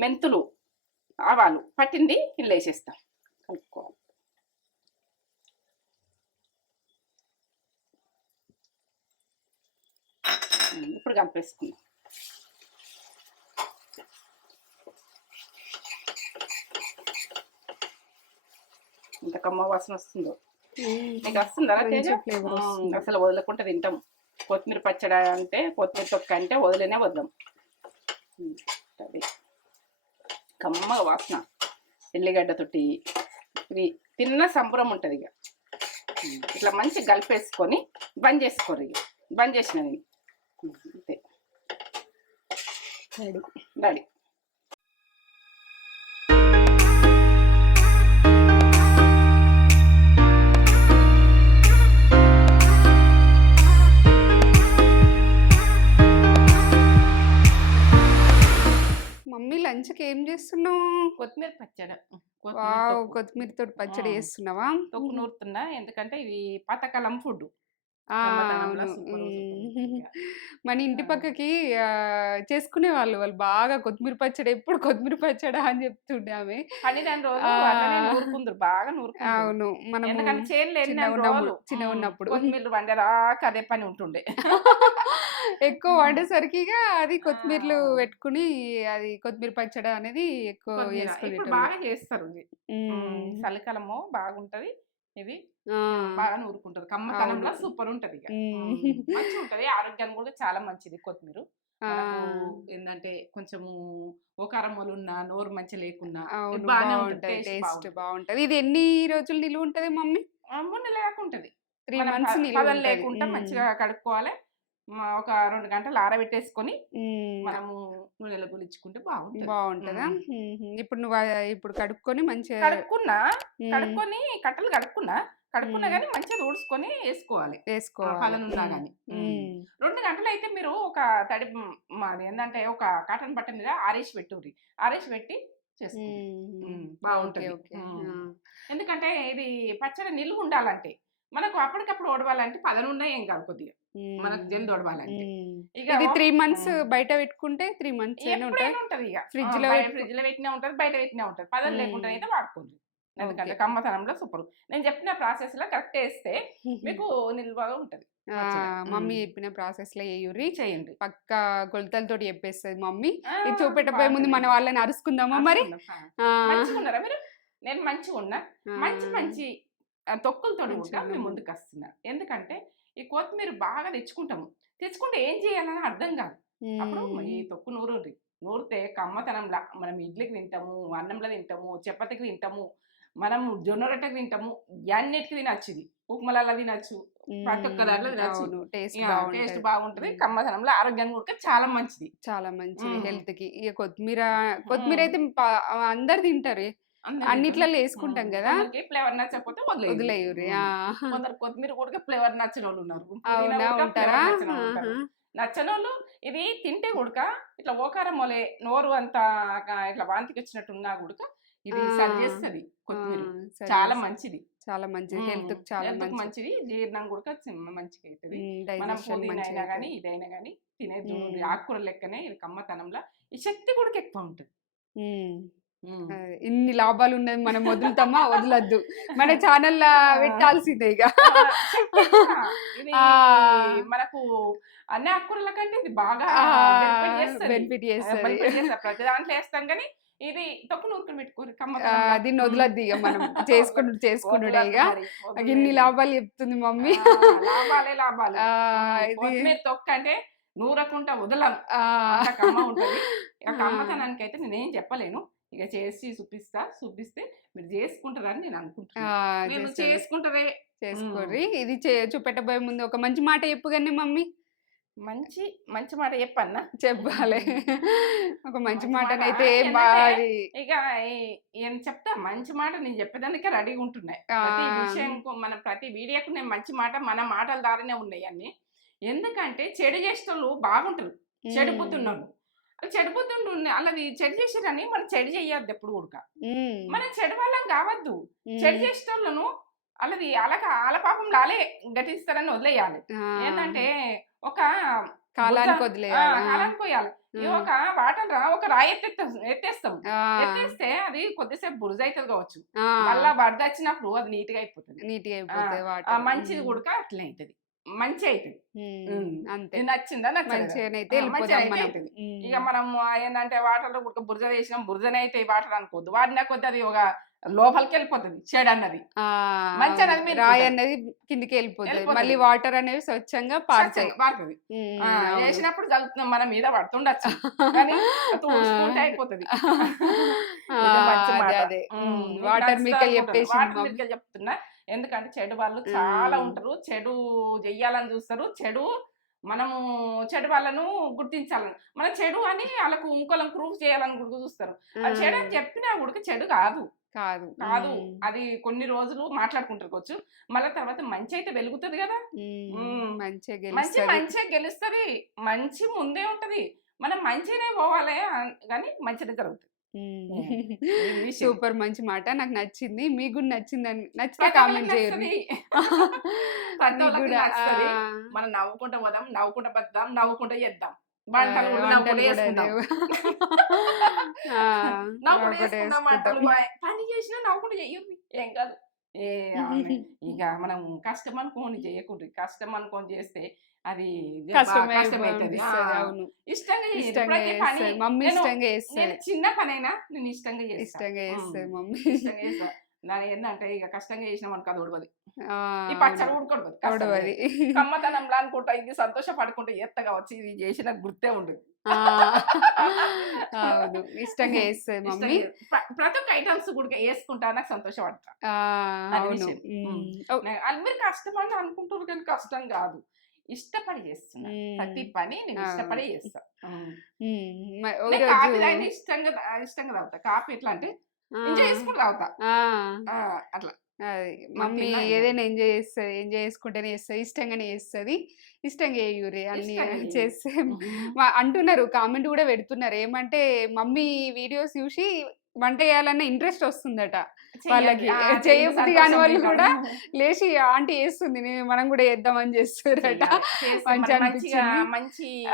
మెంతులు ఆవాలు పట్టింది ఇందులో వేసేస్తాం. కలుపుకోవాలి. ఇప్పుడు కలిపేసుకుందాం ఇంత కమ్మ వాసన వస్తుందో. నీకు వస్తుందా. అసలు వదలకుండా తింటాం. కొత్తిమీర పచ్చడి అంటే కొత్తిమీర తొక్క అంటే వదిలేనే వదలం. ఉమ్, అది కమ్మగా వాసన. ఎల్లిగడ్డ తోటి ఇది తిన్న సంబరం ఉంటుంది ఇక. ఇట్లా మంచి కలిపేసుకొని బంద్ చేసుకోరు ఇక. బంద్ చేసిన నేను అంతే. రెడీ. మమ్మీ లంచ్కి ఏం చేస్తున్నావు? కొత్తిమీర పచ్చడి. కొత్తిమీర తోటి పచ్చడి ఆ. చేస్తున్నావా? తొక్కు నూరుతున్నా. ఎందుకంటే ఇది పాతకాలం ఫుడ్. మన ఇంటి. పక్కకి చేసుకునే వాళ్ళు వాళ్ళు బాగా కొత్తిమీర పచ్చడి ఎప్పుడు కొత్తిమీర పచ్చడి అని చెప్తుండే ఆమె. బాగా అవును. మనం చిన్నగా ఉన్నప్పుడు. కొత్తిమీర వండేదాకా అదే పని ఉంటుండే. ఎక్కువ వండేసరికి ఇక అది కొత్తిమీరలు. పెట్టుకుని అది కొత్తిమీర పచ్చడి అనేది ఎక్కువ. వేసుకుని బాగా చేస్తారు ఇది. చలికాలము బాగుంటది. ఆ. బాగా నూరుకుంటది. కమ్మతనంలో. సూపర్ ఉంటది. మంచిగా ఉంటది ఆరోగ్యానికి కూడా చాలా మంచిది కొత్తిమీర. ఏంటంటే కొంచెము ఓకారమ్మలు ఉన్నా నోరు మంచి లేకున్నా ఇది బాగుంటది ఉంటది. టేస్ట్ బాగుంటది. ఇది ఎన్ని రోజులు నిలువ ఉంటది మమ్మీ దాకా ఉంటది త్రీ మంత్స్ నిలువ. లేకుండా. మంచిగా కడుక్కోవాలి. ఒక రెండు గంటలు ఆరబెట్టేసుకొని. మనము నూనెలో గులించుకుంటే బాగుంటుంది బాగుంటదా. ఇప్పుడు నువ్వు ఇప్పుడు కడుక్కొని మంచిగా కడుక్కున్నా. కడుక్కొని కట్టలు కడుక్కున్నా కడుక్కున్నా. కానీ మంచిగా ఊడ్చుకొని వేసుకోవాలి వేసుకోవాలి. గానీ. మ్మ్. రెండు గంటలు అయితే మీరు ఒక తడి మాది ఏంటంటే ఒక కాటన్ బట్ట మీద ఆరేసి పెట్టుర్రి ఆరేసి పెట్టి బాగుంటది. ఎందుకంటే ఇది పచ్చడి నిలువ ఉండాలంటే మనకు అప్పటికప్పుడు ఓడవాలంటే పదనున్నా ఏం కాదు కొద్దిగా మనకు ఓడవాలంటే మ్మ్. ఇక ఇది త్రీ మంత్స్. బయట పెట్టుకుంటే త్రీ మంత్స్ ఉంటది ఇక. ఫ్రిడ్జ్లో ఫ్రిడ్జ్లో పెట్టినా ఉంటది బయట పెట్టినా ఉంటది. పదం లేకుండా. అయితే వాడుకోండి ఎందుకంటే. కమ్మతనంలో సూపర్. నేను చెప్పిన ప్రాసెస్లో కరెక్ట్ వేస్తే మీకు నిల్వగా ఉంటది. మమ్మీ మ్మ్. చెప్పిన ప్రాసెస్లో వేయుర్రి చేయండి పక్క కొలతలతో చెప్పేస్తుంది మమ్మీ. ఇది చూపెట్టబోయే ముందు మన. వాళ్ళని అరుచుకుందామా మరి? ఉన్నారా మీరు? నేను మంచిగా ఉన్నా మంచి మంచి తొక్కులతో కూడా మేము. ముందుకు వస్తున్నా ఎందుకంటే ఈ కొత్తిమీర బాగా తెచ్చుకుంటాము తెచ్చుకుంటే ఏం చేయాలని అర్థం కాదు అప్పుడు. ఈ తొక్కు నూరుండ్రి నూరితే కమ్మతనంలా మనం ఇడ్లీకి తింటాము అన్నంలో తింటాము చపాతీకి తింటాము మనము జొన్న రొట్టెకి తింటాము అన్నిటికి తినచ్చు ఇది ఉప్మలలో తినచ్చు ప్రతి ఒక్క దాంట్లో. తినచ్చు. టేస్ట్ బాగుంటది బాగుంటది మ్మ్. కమ్మతనంలో ఆరోగ్యానికి కూడా చాలా మంచిది చాలా మంచిది. హెల్త్కి ఇక కొత్తిమీర కొత్తిమీర. అయితే అందరు తింటారు అన్నిట్లలో తింటారు. వేసుకుంటాం. కదా? ఫ్లేవర్ నచ్చకపోతే వదిలేయరు. కొందరు కొత్తిమీర కూడా ఫ్లేవర్ నచ్చిన వాళ్ళు ఉన్నారు అవునా? ఉంటారా. నచ్చనోళ్ళు ఇది తింటే గుడక ఇట్లా ఓకారం మొలే నోరు అంతా ఇట్లా వాంతికి వచ్చినట్టు ఉన్నా గుడక ఇది. సరి చేస్తుంది కొత్తిమీర. చాలా. మంచిది. చాలా మంచిది. హెల్త్. చాలా మంచిది. జీర్ణం కూడా మంచిగా అవుతుంది మనం పుదీనా అయినా కానీ ఇదైనా కానీ మ్మ్. ఆకుకూర లెక్కనే ఇది కమ్మతనంలో ఈ శక్తి కూడా ఎక్కువ ఉంటుంది. ఇన్ని లాభాలు ఉన్నది మనం వదులుతామా? వదలద్దు. మన ఛానల్ పెట్టాల్సిందే ఇక. మనకు అన్ని ఆకుకూరల కంటే ఇది బాగా. బెనిఫిట్ చేస్తది. ప్రతి దాంట్లో వేస్తాం కానీ ఇది తొక్కు నూరుకుని పెట్టుకోరు. దీన్ని వదలద్దు ఇక మనం. చేసుకుంటూ చేసుకుంటుండే ఇక. ఇన్ని లాభాలు చెప్తుంది మమ్మీ. లాభాలే లాభాలు. ఇది తొక్క అంటే నూరకుంటా వదలం. ఆ, అంత కమ్మ ఉంటది. ఇక. కమ్మతనానికి అయితే నేనేం చెప్పలేను. ఇక చేసి చూపిస్తా చూపిస్తే మీరు చేసుకుంటారని నేను అనుకుంటున్నాను. చేసుకుంటారే. చేసుకోర్రి ఇది చూపెట్టబోయే ముందు ఒక మంచి మాట చెప్పు కానీ మమ్మీ. మంచి మంచి మాట చెప్పన్నా. చెప్పాలి. ఒక మంచి మాటనైతే మాట. బాగా ఇక ఏం చెప్తా? మంచి మాట నేను చెప్పేదానికే రెడీగా ఉంటున్నాయి. ప్రతి విషయం మన ప్రతి వీడియోకు నేను మంచి మాట మన మాటల ద్వారానే ఉన్నాయి అన్ని. ఎందుకంటే చెడు చేసేటోళ్ళు బాగుంటారు. చెడు బుద్ధి ఉన్నోళ్ళు వాళ్ళు చెడు బుద్ధి ఉండి అలాది చెడు చేసేటని మనం చెడు చేయొద్దు ఎప్పుడు కూడా మనం చెడు వాళ్ళం కావద్దు. చెడు చేసేటోళ్ళను అలాది అలక ఆల పాపం లాలే గటిస్తారని వదిలేయాలి. ఏంటంటే ఒక కాలానికి వదిలేయాలి. కాలానికి పోయాలి. ఒక వాటర్ రా ఒక రాయి ఎత్తేస్తాం. ఎత్తేస్తాం అది కొద్దిసేపు బురద అవుతుంది కావచ్చు. మళ్ళా వరద వచ్చినప్పుడు అది నీట్గా అయిపోతుంది. నీట్గా అయిపోతాయి ఆ వాటర్. మంచిది కూడా అట్లే అవుతుంది మంచి అవుతుంది ఉమ్. అంతే. ఇది నచ్చిందా? అయితే ఉమ్. ఇక మనం ఏంటంటే వాటర్లో బురద వేసినాం. బురదనే అయితే వాటర్ అనుకోద్దు వాడిన కొద్ది అది ఒక లోపలికి వెళ్ళిపోతుంది. చెడు అన్నది. మంచి మీరు రాయి. అనేది కిందికి వెళ్ళిపోతుంది. మళ్ళీ వాటర్ అనేవి స్వచ్ఛంగా పారుతాయి. పారుతుంది. వేసినప్పుడు చల్లుతున్నాం. మన మీద పడుతుండొచ్చు. కానీ తూసుకుంటే అయిపోతుంది. మీకు వాటర్ మీకెళ్ళి చెప్తున్నా. ఎందుకంటే చెడు వాళ్ళు చాలా. ఉంటారు. చెడు చెయ్యాలని చూస్తారు చెడు మనము చెడు వాళ్ళను గుర్తించాలని మన చెడు అని వాళ్ళకు ఇంకోళ్ళని ప్రూఫ్ చేయాలని కూడా చూస్తారు అది చెడు అని చెప్పినా కూడా చెడు కాదు. కాదు. కాదు అది కొన్ని రోజులు మాట్లాడుకుంటారు కావచ్చు మళ్ళీ తర్వాత మంచి అయితే వెలుగుతుంది కదా మంచి గెలుస్తుంది. మంచిగా గెలుస్తుంది. మంచి ముందే ఉంటది. మనం మంచిగానే పోవాలి అన్- కానీ మంచిగా జరుగుతుంది. సూపర్ మంచి మాట. నాకు నచ్చింది. మీకు కూడా నచ్చిందని నచ్చితే కామెంట్. ఆ, మనం నవ్వుకుంటా పోదాం నవ్వుకుంటా బద్దాం నవ్వుకుంటా చేద్దాం. పని చేసినా నవ్వుకుంటూ చెయ్యదు ఏం కాదు. ఏ. ఇక మనం కష్టం అనుకోని చేయకూడదు కష్టం అనుకోని చేస్తే అది. అనిపిస్తది, ఆ. అవును ఇష్టంగా. ఇష్టంగా ప్రతి పని చేస్తుంది మమ్మీ నేను- ఇష్టంగా నేను చిన్న పనైనా నేను ఇష్టంగా చేస్తా ఇష్టంగా. మమ్మీ ఇష్టంగా చేస్తా నాది ఏంటంటే ఇక కష్టంగా చేసినాం అనుకో అది ఉడవది ఆ, ఈ పచ్చడి అవును. ఉడకూడదు ఉడవది. కమ్మతనంలా అనుకుంటా ఇది సంతోషపడుకుంటూ ఎత్తగా వచ్చి ఇది చేసిన గుర్తే ఉండదు అవును. ఇష్టంగా చేస్తుంది మమ్మీ. ప్రతి ఒక్క ఐటమ్స్ కూడా వేసుకుంటా నాకు సంతోషపడతా. అవును. మీరు కష్టం అని అనుకుంటారు కానీ కష్టం కాదు. ఇష్టపడి చేస్తున్నా. ప్రతి పని నేను. ఇష్టపడి చేస్తా. ఉమ్. ఉమ్, మ- ఓ నేను రోజు కాఫీ తాగిన ఇష్టంగా ఇష్టంగా తాగుతా. కాఫీ ఎట్లా అంటే చేసుకుంటూ తాగుతా. అట్లా. మమ్మీ ఏదైనా ఎంజాయ్ చేస్తుంది ఎంజాయ్ చేసుకుంటేనే చేస్తుంది ఇష్టంగానే చేస్తుంది ఇష్టంగా చేయూరి అన్ని. చేస్తే అంటున్నారు కామెంట్ కూడా పెడుతున్నారు. ఏమంటే మమ్మీ వీడియోస్ చూసి వంట చేయాలన్న ఇంట్రెస్ట్ వస్తుందట. వాళ్ళకి చేయబుద్ధి కాని వాళ్ళు. కూడా లేచి ఆంటీ చేస్తుంది నేను మనం కూడా చేద్దామని చేస్తారట. మంచిగా. మంచి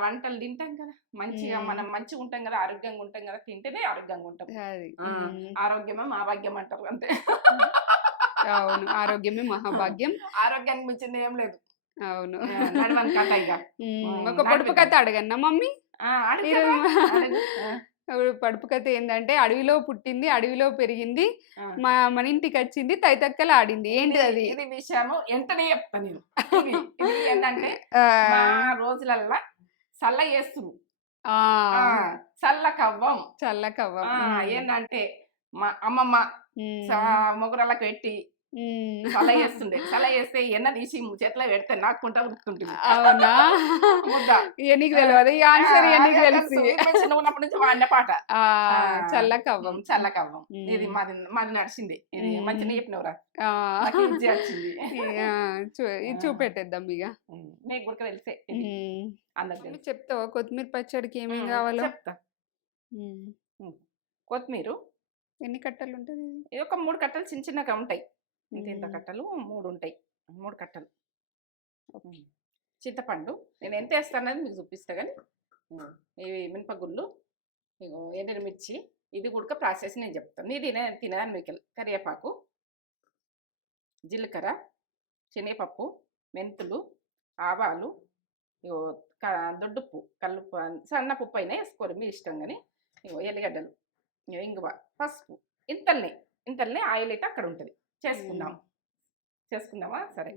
వంటలు తింటాం కదా. మంచిగా. మనం మంచిగా ఉంటాం కదా ఆరోగ్యంగా ఉంటాం కదా తింటేనే ఆరోగ్యంగా ఉంటాం. ఆరోగ్యమే మా భాగ్యం అంటారు అంతే. అవును. ఆరోగ్యమే మహాభాగ్యం. ఆరోగ్యానికి మించింది ఏం లేదు. అవును. ఒక పొడుపు కథ అడగన్నా మమ్మీ? పడుపు కథ ఏంటంటే అడవిలో పుట్టింది అడవిలో పెరిగింది. మా మన ఇంటికి వచ్చింది తైతక్కలు ఆడింది. ఏంటిది అది? ఇది విషయము ఎంతనే చెప్తా నేను. ఏంటంటే రోజులల్లా చల్ల చేస్తురు ఆ, చల్ల కవ్వం. చల్లకవ్వ ఆ, ఏంటంటే మా అమ్మమ్మ మొగురాలకు పెట్టి చల్ల చేస్తుండే. చల్ల చేస్తే ఎన్న తీసి చేతిలో పెడితే నాకుంటా ఉడుకుతుంటుంది అవునా? ముద్ద. ఇక నీకు తెలియదు ఈ ఆన్సర్ నీకు తెలుసు. చిన్నగా ఉన్నప్పటి నుంచి వాడిన పాట. చల్లకవ్వం. చల్ల కవ్వం ఉమ్. ఇది మాది మాది నడిచింది. ఇది. మంచిగా చెప్పినవరా. నాకు. చూపెట్టేద్దాం ఇక నీకు కూడా తెలిసే. అందరికి. చెప్తావా కొత్తిమీర పచ్చడికి ఏమేం ఉమ్, కావాలో? చెప్తా. కొత్తిమీర. ఎన్ని కట్టలు ఉంటుంది? ఇది ఒక మూడు కట్టలు చిన్న చిన్నగా ఉంటాయి. ఇంత ఇంత. కట్టలు మూడు ఉంటాయి మూడు కట్టలు. చింతపండు. నేను ఎంత వేస్తానని మీకు చూపిస్తా కానీ ఇవి మినపగుళ్ళు ఇగో ఎండుమిర్చి ఇది కూడా ప్రాసెస్ నేను చెప్తాను. నీ తినే తినదాని మీకు కరివేపాకు జీలకర్ర శనగపప్పు మెంతులు ఆవాలు దొడ్డుప్పు కల్లుప్పు సన్న పప్పు అయినా వేసుకోరు మీ ఇష్టం కానీ ఇగో ఎల్లిగడ్డలు ఇగో ఇంగువ పసుపు ఇంతల్ని ఇంతల్ని ఆయిల్ అయితే అక్కడ ఉంటుంది. చేసుకుందాం. చేసుకుందామా? సరే.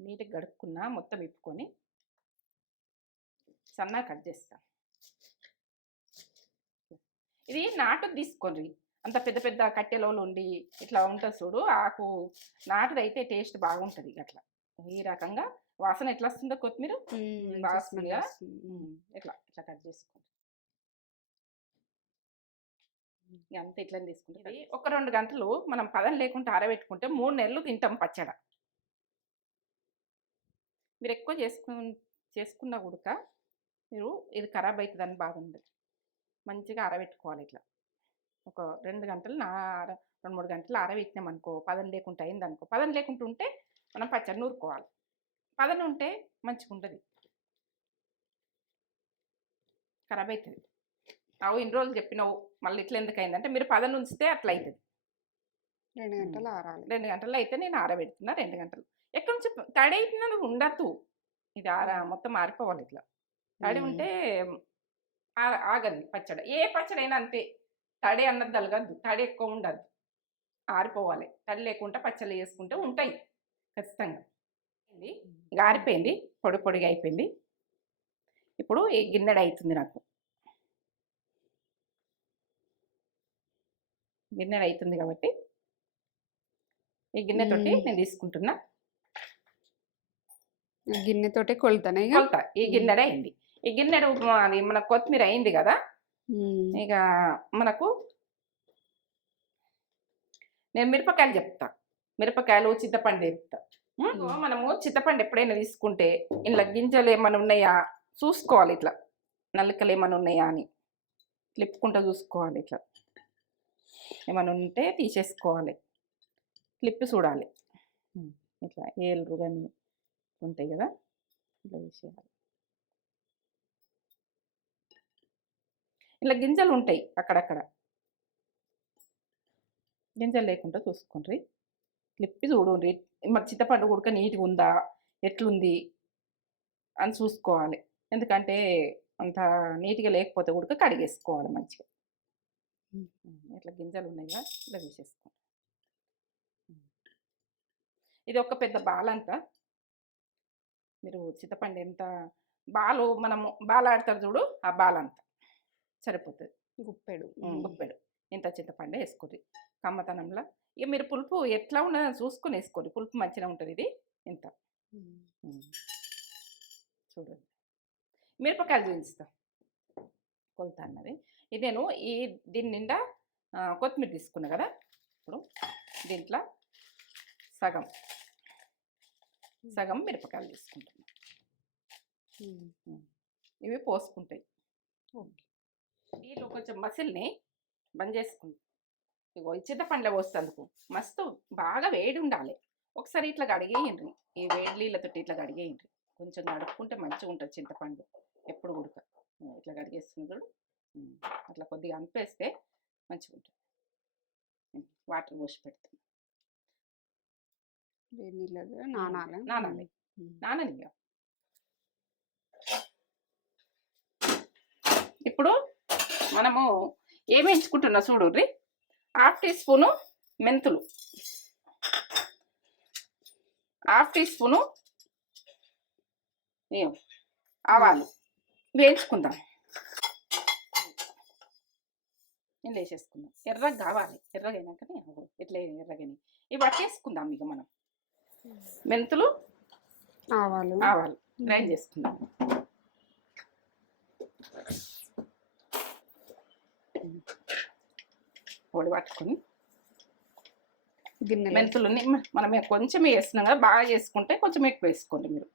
నీట్గా గడుపుకున్నా మొత్తం ఇప్పుకొని సన్నగా కట్ చేస్తా. ఇది నాటు తీసుకోండి. అంత పెద్ద పెద్ద కట్టెలలో ఉండి ఇట్లా ఉంటుంది చూడు ఆకు నాటుదైతే టేస్ట్ బాగుంటుంది అట్లా. ఈ రకంగా వాసన ఎట్లా వస్తుందో. కొత్తిమీర బాగా. ఇట్లా ఇట్లా కట్ చేసుకోండి. అంతా ఇట్లా తీసుకుంటే ఇది ఒక రెండు గంటలు మనం పదం లేకుండా ఆరబెట్టుకుంటే మూడు నెలలు తింటాం పచ్చడ. మీరు ఎక్కువ చేసుకు చేసుకున్న ఉడక మీరు ఇది ఖరాబ్ అవుతుందని బాగుంది మంచిగా ఆరబెట్టుకోవాలి ఇట్లా. ఒక రెండు గంటలు నా ఆర- రెండు మూడు గంటలు ఆరబెట్టినాం అనుకో పదం లేకుండా అయింది అనుకో పదం లేకుండా ఉంటే మనం పచ్చడి నూరుకోవాలి. పదం ఉంటే మంచిగా ఉంటుంది ఖరాబ్ అవుతుంది అవు ఇన్ని రోజులు చెప్పినావు మళ్ళీ ఇట్లా ఎందుకు అయిందంటే మీరు పదన ఉంచితే అట్లా అవుతుంది రెండు గంటలు ఆరాలి. రెండు గంటల్లో అయితే నేను ఆరబెడుతున్నా రెండు గంటలు. ఎక్కడి నుంచి తడి అవుతున్నది ఉండద్దు ఇది ఆర మొత్తం ఆరిపోవాలి ఇట్లా. తడి. ఉంటే ఆ- ఆగదు పచ్చడి. ఏ పచ్చడి అయినా అంతే. తడి అన్నది తలగద్దు. తడి ఎక్కువ ఉండదు. ఆరిపోవాలి. తడి లేకుండా పచ్చళ్ళు చేసుకుంటే ఉంటాయి. ఖచ్చితంగా. ఆరిపోయింది. పొడి పొడిగా అయిపోయింది. ఇప్పుడు ఈ గిన్నెడ అవుతుంది నాకు. గిన్నెడ అవుతుంది కాబట్టి ఈ గిన్నెతోటి. నేను తీసుకుంటున్నా. గిన్నెతోటే కొలుతానే కొలత. ఈ గిన్నెడ అయింది. ఈ గిన్నెడు అది మన కొత్తిమీర అయింది కదా. ఇక మనకు నేను మిరపకాయలు చెప్తా. మిరపకాయలు చింతపండు చెప్తా. మనము చింతపండు ఎప్పుడైనా తీసుకుంటే ఇంట్లో గింజలు ఏమైనా ఉన్నాయా? చూసుకోవాలి ఇట్లా. నల్లికలు ఏమైనా ఉన్నాయా అని. క్లిప్పుకుంటూ చూసుకోవాలి ఇట్లా. ఏమైనా ఉంటే తీసేసుకోవాలి. క్లిప్ చూడాలి. ఇట్లా ఏలరు కానీ ఉంటాయి కదా? ఇట్లా తీసేయాలి. ఇట్లా గింజలు ఉంటాయి అక్కడక్కడ. గింజలు లేకుండా చూసుకోండి. క్లిప్పి చూడండి. మరి చింతపండు ఉడక నీట్గా ఉందా? ఎట్లుంది? అని చూసుకోవాలి. ఎందుకంటే అంత నీట్గా లేకపోతే ఉడక కడిగేసుకోవాలి మంచిగా. ఇట్లా గింజలు ఉన్నాయిగా ఇట్లా తీసేసుకోండి ఉమ్. ఇది ఒక పెద్ద బాల్ అంట మీరు చింతపండు ఎంత బాలు మనము బాల్ ఆడతారు చూడు ఆ బాల్ అంత సరిపోతుంది. గుప్పెడు. గుప్పెడు. ఇంత చింతపండు వేసుకోండి కమ్మతనంలో. ఇక మీరు పులుపు ఎట్లా ఉన్నదో చూసుకొని వేసుకోండి. పులుపు మంచిగా ఉంటుంది ఇది. ఇంత. చూడండి. మిరపకాయలు చూపిస్తా. కొలత అన్నది. ఇది నేను ఈ దీని నిండా కొత్తిమీర తీసుకున్నా కదా? ఇప్పుడు దీంట్లో సగం సగం మిరపకాయలు తీసుకుంటున్నా. మ్మ్. ఇవి పోసుకుంటాయి. వీళ్ళు కొంచెం మసిల్ని బంద్ చేసుకుంటాం ఇగో చింతపండులో పోస్తందుకు మస్తు బాగా వేడి ఉండాలి. ఒకసారి ఇట్లా కడిగేయండి. ఈ వేడి నీళ్ళతో ఇట్లా కడిగేయండి. కొంచెం కడుక్కుంటే మంచిగా ఉంటుంది చింతపండు ఎప్పుడు ఉడక. ఇట్లా కడిగేస్తుంది చూడు. అట్లా కొద్దిగా అంపేస్తే మంచిగా ఉంటుంది వాటర్ పోసి పెడుతుంది వేడి నీళ్ళలో నానాలి నానాలి. మ్మ్. నాననిగా ఇప్పుడు మనము ఏమి ఎంచుకుంటున్నా చూడు హాఫ్ టీ స్పూను మెంతులు. హాఫ్ టీ స్పూను ఆవాలు. వేయించుకుందాం నేను వేసేసుకుందాం ఎర్రగా కావాలి. ఎర్రగా అయినాకనే అగో ఇట్లా ఎర్రగాని. ఇవి పట్టేసుకుందాం ఇక మనం. మెంతులు ఆవాలు. ఆవాలు. గ్రైండ్ చేసుకుందాం. పొడి పట్టుకొని గిన్నెలు. మెంతులని మ- మనం కొంచెం వేస్తున్నాం కదా బాగా చేసుకుంటే కొంచెం ఎక్కువ వేసుకోండి మీరు.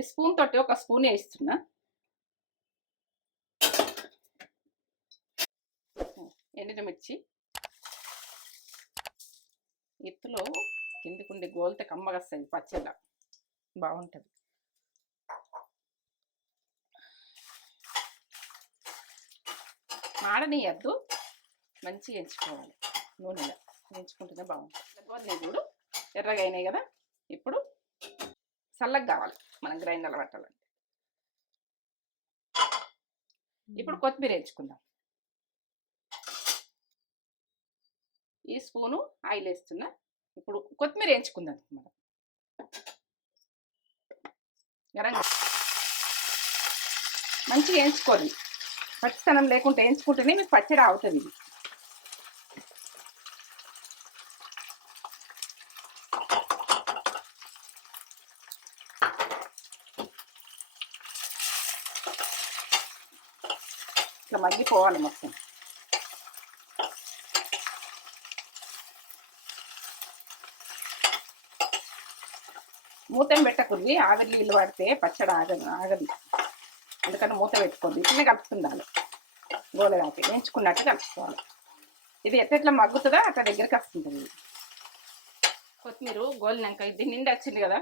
స్పూన్ తోటి ఒక స్పూన్ వేస్తున్నా. ఎండినమిర్చి ఎత్తులో కిందికుండి గోలితే కమ్మగస్తుంది పచ్చళ్ళ. బాగుంటుంది. మాడనీయద్దు. మంచిగా ఎంచుకోవాలి. నూనెలో ఎంచుకుంటేనే బాగుంటుంది. గోధుమ చూడు ఎర్రగా అయినాయి కదా? ఇప్పుడు చల్లగా కావాలి. మనం గ్రైండర్లో పెట్టాలంటే. ఇప్పుడు కొత్తిమీర ఎంచుకుందాం. ఈ స్పూను ఆయిల్ వేస్తున్నా. ఇప్పుడు కొత్తిమీర వేయించుకుందాం మనం గరం మంచిగా వేయించుకోండి. పచ్చితనం లేకుండా వేయించుకుంటేనే మీకు పచ్చడి అవుతుంది. ఇది ఇట్లా మగ్గిపోవాలి మొత్తం. మూతం పెట్టకుంది ఆవిరి నీళ్ళు పడితే పచ్చడి ఆగదు ఆగదు. అందుకని మూత పెట్టుకోండి. ఇట్లనే కలుపుతుండాలి గోలదాకి వేయించుకున్నట్టు కలుపుకోవాలి. ఇది ఎట్లా మగ్గుతుందో అట్లా దగ్గరికి వస్తుంది కొత్తిమీర గోలినాక ఇది నిండా వచ్చింది కదా?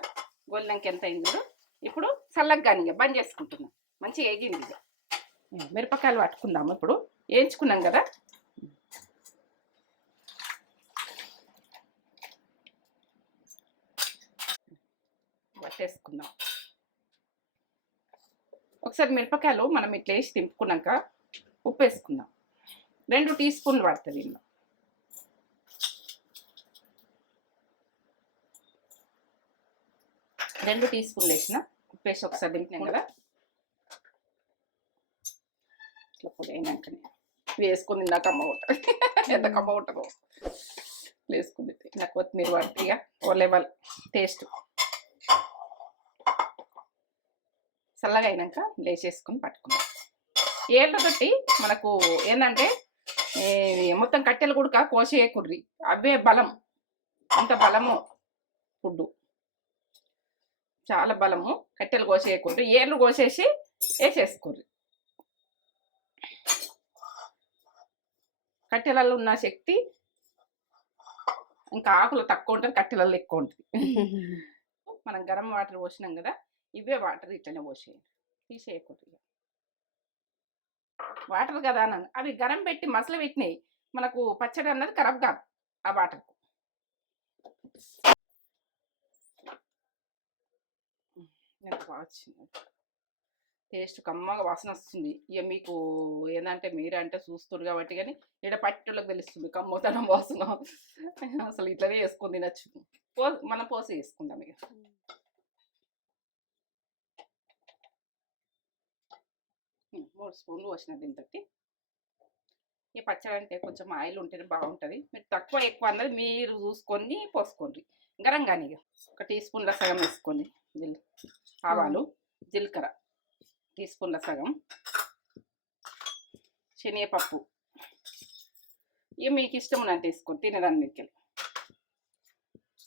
గోలినాక ఎంత అయింది ఇప్పుడు చల్లగా కానీ ఇక బంద్ చేసుకుంటున్నాం. మంచిగా ఏగింది మిరపకాయలు పట్టుకుందాము ఇప్పుడు. వేయించుకున్నాం కదా? ఒకసారి మిరపకాయలు మనం ఇట్లా వేసి తింపుకున్నాక ఉప్పు వేసుకుందాం రెండు టీ స్పూన్లు పడుతుంది ఇందులో రెండు టీ స్పూన్లు వేసిన ఉప్పు వేసి ఒకసారి దింపినాం కదా. ఇట్లా పొడి అయినాకనే ఇవి వేసుకుని ఇందాక అమ్మ ఉంటుంది ఎంత కమ్మ ఉంటుందో వేసుకుంది ఇలా కొత్తిమీర పడితే ఇక ఓ లెవెల్ టేస్ట్. చల్లగా అయినాక లేచేసుకొని పట్టుకుందాం ఏళ్ళతోటి మనకు ఏంటంటే మొత్తం కట్టెలు కుడక కోసేయకుర్రి అవే బలం. అంత బలము ఫుడ్ చాలా బలము కట్టెలు కోసేయకుర్రి ఏర్లు కోసేసి వేసేసుకుర్రి. కట్టెలలో ఉన్న శక్తి ఇంకా ఆకులు తక్కువ ఉంటుంది కట్టెలలో ఎక్కువ ఉంటుంది. మనం గరం వాటర్ పోసినాం కదా ఇవే వాటర్ ఇట్లనే పోసేయండి. తీసేయకూడదు వాటర్ కదా అన్నాను అవి గరం పెట్టి మసలు పెట్టినాయి. మనకు పచ్చడి అన్నది ఖరాబ్ కాదు ఆ వాటర్ వచ్చింది. టేస్ట్ కమ్మగా వాసన వస్తుంది. ఇక మీకు ఏంటంటే మీరంటే అంటే చూస్తున్నారు కాబట్టి కానీ ఇక్కడ పట్టులకు తెలుస్తుంది కమ్మతనం వాసన. అసలు ఇట్లనే వేసుకొని తినచ్చు. పో మనం పోసి వేసుకుందాం ఇక. మూడు స్పూన్లు వచ్చిన దీంతోటి. ఈ పచ్చడి అంటే కొంచెం ఆయిల్ ఉంటేనే బాగుంటుంది. మీరు తక్కువ ఎక్కువ అన్నది మీరు చూసుకొని పోసుకోండి. గరం కానీ ఇక ఒక టీ స్పూన్ల సగం వేసుకోండి. జీల ఆవాలు జీలకర్ర టీ స్పూన్ల సగం శనగపప్పు. ఇక మీకు ఇష్టం ఉన్నంత వేసుకోండి. తినడానికి మీకు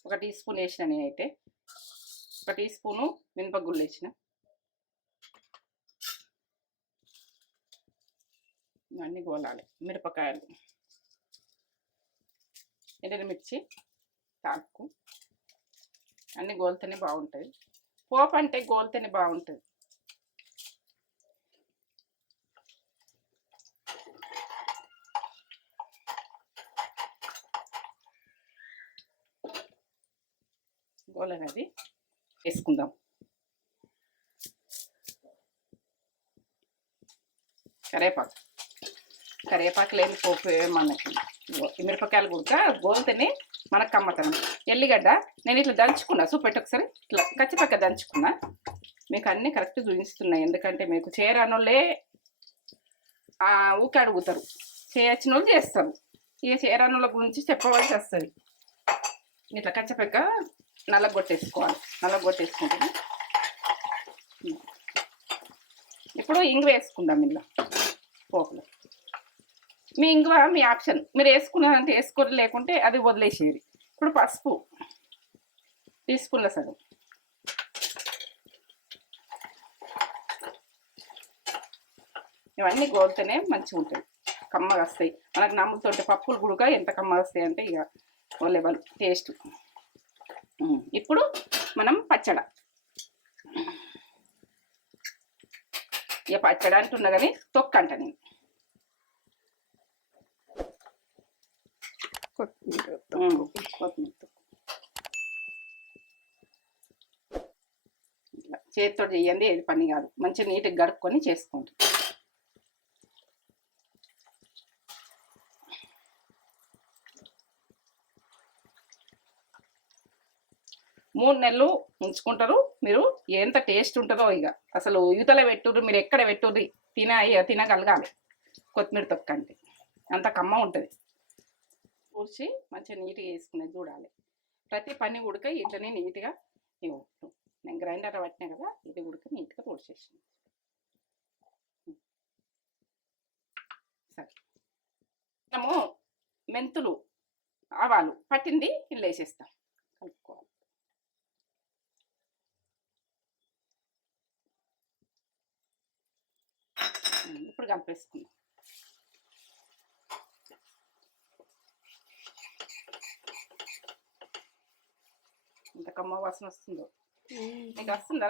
ఒక టీ స్పూన్ వేసిన నేనైతే. ఒక టీ స్పూను మినపగుళ్ళు వేసిన. ఇవన్నీ గోలాలి మిరపకాయలు. ఎండమిర్చి తాకు అన్నీ గోలితేనే బాగుంటుంది పోపు అంటే గోలితేనే బాగుంటుంది గోలనది వేసుకుందాం. కరేపాకు. కరివేపాకు లేని పోపు మనకి మిరపకాయలు కూడా గోలితేనే మనకు కమ్మతనం ఎల్లిగడ్డ నేను ఇట్లా దంచుకున్నా చూపెట్టి ఒకసారి. ఇట్లా కచ్చిపక్క దంచుకున్నా. మీకు అన్నీ కరెక్ట్ చూపిస్తున్నాయి. ఎందుకంటే మీకు చేరానోళ్ళే ఊకే అడుగుతారు. చేయొచ్చిన వాళ్ళు చేస్తారు. ఇక చేరానోళ్ళ గురించి చెప్పవలసి వస్తుంది. ఇట్లా కచ్చపెక్క నల్లగొట్టేసుకోవాలి. నల్లగొట్టేసుకుంటే ఇప్పుడు ఇంగు వేసుకుందాం ఇలా పోపులో. మీ ఇంగువ మీ ఆప్షన్. మీరు వేసుకున్నారంటే వేసుకోరు లేకుంటే అది వదిలేసేది ఇప్పుడు పసుపు. తీసుకున్న స్పూన్ల సగం. ఇవన్నీ గోల్తేనే మంచిగా ఉంటాయి. కమ్మగా వస్తాయి. మనకు నమ్ముతుంటే పప్పులు గుడుక ఎంత కమ్మగా వస్తాయి అంటే ఇక ఓ లెవెల్ టేస్ట్ ఇప్పుడు మనం పచ్చడ. ఇక పచ్చడ అంటున్నా కానీ తొక్క అంట నేను. ఉమ్, కొత్తిమీర తొక్కు. ఇట్లా చేతితో చెయ్యండి ఏది పని కాదు మంచిగా నీట్గా గడుక్కొని చేసుకోండి మూడు నెలలు ఉంచుకుంటారు. మీరు ఎంత టేస్ట్ ఉంటుందో ఇక అసలు యువతల పెట్టుర్రు మీరు ఎక్కడ పెట్టుర్రి తిన తినగలగాలి. కొత్తిమీర తొక్క అంటే అంత కమ్మ ఉంటుంది కూర్చి మంచిగా నీట్గా వేసుకునేది చూడాలి. ప్రతి పని ఉడక ఇట్లనే నీట్గా ఇవ్వు. నేను గ్రైండర్ పట్టినా కదా ఇది ఉడక నీట్గా తోడిచేసింది సరే. మనము మెంతులు ఆవాలు పట్టింది ఇల్లు వేసేస్తాం. కలుపుకోవాలి. ఇప్పుడు కలిపేసుకుందాం ఎంత కమ్మ వాసన వస్తుందో. నీకు వస్తుందా.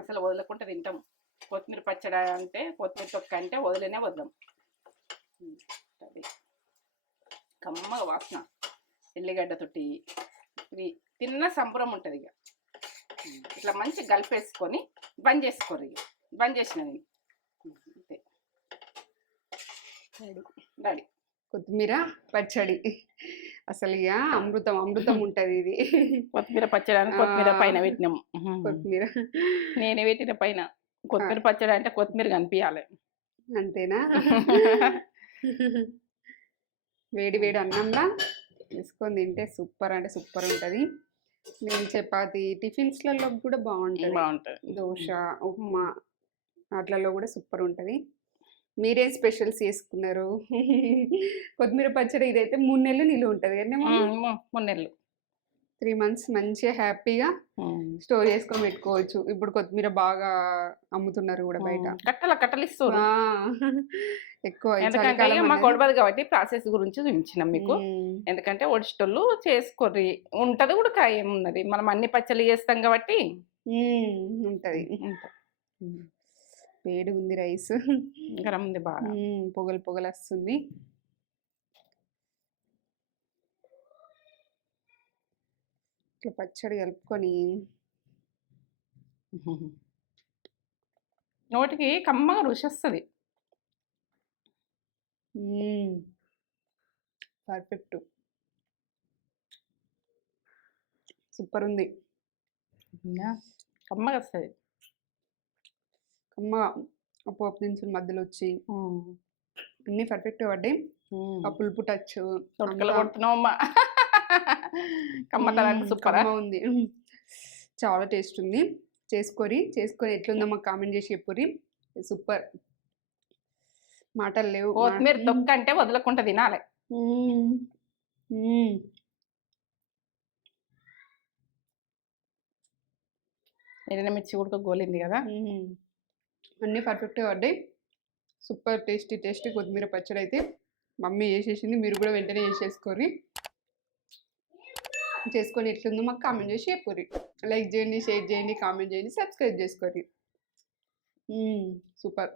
అసలు వదలకుండా తింటాం. కొత్తిమీర పచ్చడి అంటే కొత్తిమీర తొక్క అంటే వదిలేనే వద్దాం అది. కమ్మగా వాసన. ఎల్లిగడ్డ తొట్టి. ఇది తిన్న సంబరం ఉంటుంది ఇక. ఇట్లా మంచి కలిపేసుకొని బంద్ చేసుకోరు ఇక. బంద్ చేసిన నేను. అంతే. రెడీ. కొత్తిమీర పచ్చడి. అసలు ఇక అమృతం అమృతం ఉంటది ఇది. కొత్తిమీర పచ్చడి కొత్తిమీర. పైన పెట్టినాం. కొత్తిమీర. నేనే పెట్టిన పైన. కొత్తిమీర పచ్చడి అంటే కొత్తిమీర కనిపించాలి అంతేనా? వేడి వేడి అన్నంలా వేసుకొని తింటే సూపర్ అంటే సూపర్ ఉంటది. నేను చపాతి టిఫిన్స్లలో కూడా బాగుంటది. బాగుంటుంది. దోశ ఉప్మా వాటిలలో కూడా సూపర్ ఉంటుంది. మీరేం స్పెషల్స్ చేసుకున్నారు? కొత్తిమీర పచ్చడి ఇదైతే మూడు నెలలు నిలువ ఉంటుంది కానీ మొన్నెళ్ళు త్రీ మంత్స్ మంచిగా హ్యాపీగా స్టోర్ చేసుకొని పెట్టుకోవచ్చు. ఇప్పుడు కొత్తిమీర బాగా అమ్ముతున్నారు కూడా బయట. కట్టల కట్టలు ఇస్తారు. ఆ, ఎక్కువ ఎందుకంటే మాకు గొడవది కాబట్టి ప్రాసెస్ గురించి చూపించినాం మీకు. ఎందుకంటే ఒడిస్టోళ్ళు చేసుకోర్రి ఉంటది కూడా కాయ ఏమున్నది. మనం అన్ని పచ్చళ్ళు చేస్తాం కాబట్టి ఉంటది. వేడి ఉంది రైస్. గరం ఉంది బాగా. పొగలు పొగలు వస్తుంది ఇట్లా పచ్చడి కలుపుకొని నోటికి కమ్మగా రుచి వస్తుంది పర్ఫెక్ట్. సూపర్ ఉంది కమ్మగా వస్తుంది కమ్మగా ఆ పోపు దినుసులు మధ్యలో వచ్చి అన్ని పర్ఫెక్ట్ పడ్డాయి. ఆ పులుపు టచ్ అమ్మా. కమ్మతనానికి సూపరా? ఉంది. చాలా టేస్ట్ ఉంది. చేసుకొని చేసుకొని ఎట్లుందో మాకు కామెంట్ చేసి చెప్పురి సూపర్. మాటలు లేవు. మా- కొత్తిమీర తొక్క అంటే వదలకుండా తినాలి. ఎండిన మిర్చి ఉడక గోలింది కదా. అన్నీ పర్ఫెక్ట్గా పడ్డాయి. సూపర్ టేస్టీ టేస్టీ కొత్తిమీర పచ్చడి అయితే మమ్మీ చేసేసింది. మీరు కూడా వెంటనే చేసేసుకోరి చేసుకొని ఎట్లుందో మాకు కామెంట్ చేసి చెప్పుర్రి. లైక్ చేయండి షేర్ చేయండి కామెంట్ చేయండి సబ్స్క్రైబ్ చేసుకోరి సూపర్.